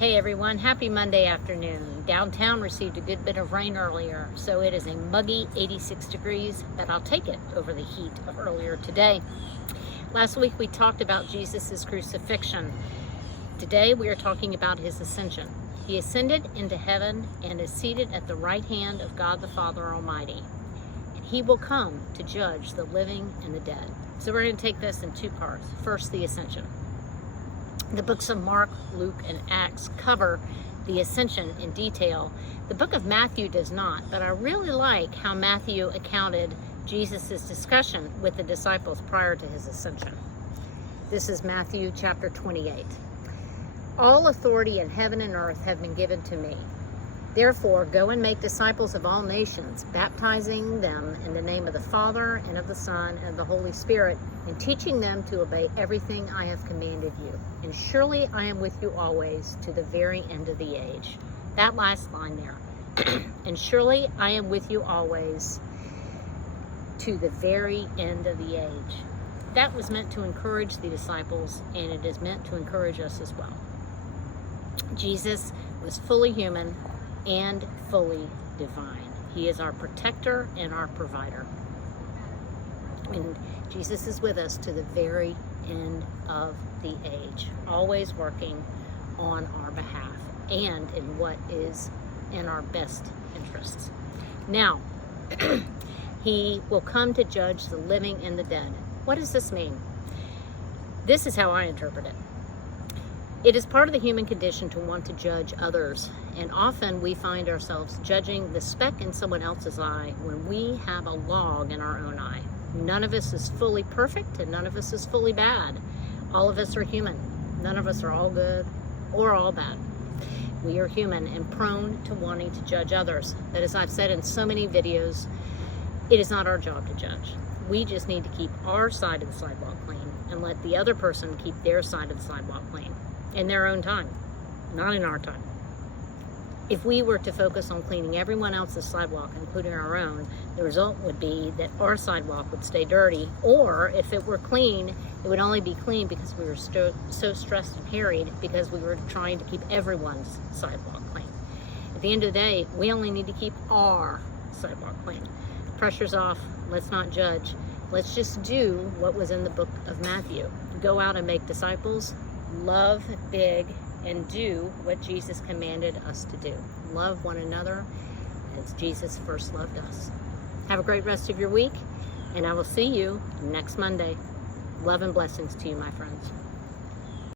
Hey everyone, happy Monday afternoon. Downtown received a good bit of rain earlier, so it is a muggy 86 degrees, but I'll take it over the heat of earlier today. Last week we talked about Jesus' crucifixion. Today we are talking about his ascension. He ascended into heaven and is seated at the right hand of God the Father Almighty. And he will come to judge the living and the dead. So we're going to take this in two parts. First, the ascension. The books of Mark, Luke, and Acts cover the ascension in detail. The book of Matthew does not, but I really like how Matthew accounted Jesus' discussion with the disciples prior to his ascension. This is Matthew chapter 28. All authority in heaven and earth have been given to me. Therefore, go and make disciples of all nations, baptizing them in the name of the Father, and of the Son, and of the Holy Spirit, and teaching them to obey everything I have commanded you. And surely I am with you always to the very end of the age. That last line there. And surely I am with you always to the very end of the age. That was meant to encourage the disciples, and it is meant to encourage us as well. Jesus was fully human and fully divine. He is our protector and our provider. And Jesus is with us to the very end of the age, always working on our behalf and in what is in our best interests. Now, he will come to judge the living and the dead. What does this mean? This is how I interpret it. It is part of the human condition to want to judge others, and often we find ourselves judging the speck in someone else's eye when we have a log in our own eye. None of us is fully perfect, and none of us is fully bad. All of us are human. None of us are all good or all bad. We are human and prone to wanting to judge others. But as I've said in so many videos, it is not our job to judge. We just need to keep our side of the sidewalk clean and let the other person keep their side of the sidewalk clean. In their own time, not in our time. If we were to focus on cleaning everyone else's sidewalk, including our own, the result would be that our sidewalk would stay dirty, or if it were clean, it would only be clean because we were so stressed and harried because we were trying to keep everyone's sidewalk clean. At the end of the day, we only need to keep our sidewalk clean. Pressure's off. Let's not judge. Let's just do what was in the book of Matthew. Go out and make disciples. Love big and do what Jesus commanded us to do. Love one another as Jesus first loved us. Have a great rest of your week, and I will see you next Monday. Love and blessings to you, my friends.